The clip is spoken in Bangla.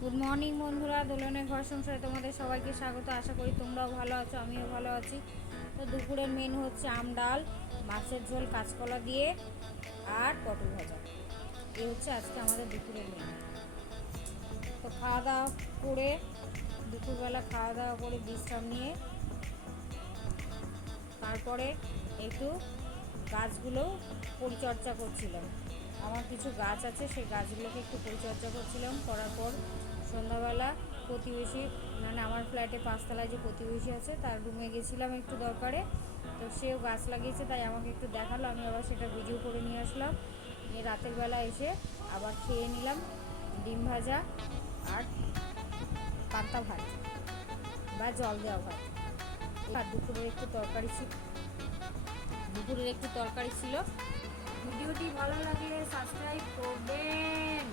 গুড মর্নিং বন্ধুরা, দোলনের ঘর সংসারে তোমাদের সবাইকে স্বাগত। আশা করি তোমরাও ভালো আছো, আমিও ভালো আছি। তো দুপুরের মেনু হচ্ছে আম ডাল, মাছের ঝোল কাঁচকলা দিয়ে আর পটল ভাজা। এই হচ্ছে আজকে আমাদের দুপুরের মেনু। তো খাওয়া দাওয়া করে দুপুরবেলা খাওয়া দাওয়া করে বিশ্রাম নিয়ে তারপরে একটু গাছগুলো পরিচর্যা করছিলাম। আমার কিছু গাছ আছে, সেই গাছগুলোকে একটু পরিচর্যা করছিলাম। করার পর সন্ধ্যাবেলা প্রতিবেশী মানে আমার ফ্ল্যাটে 5 তলায় যে প্রতিবেশী আছে তার রুমে গেছিলাম একটু দরকারে। তো সেও গাছ লাগিয়েছে, তাই আমাকে একটু দেখালো, আমি আবার সেটা ভিডিও করে নিয়ে আসলাম। নিয়ে রাতের বেলা এসে আবার খেয়ে নিলাম ডিম ভাজা আর পান্তা ভাত বা জল দেওয়া ভাত। আর দুপুরের একটু তরকারি ছিল। ভিডিওটি ভালো লাগলে সাবস্ক্রাইব করবেন।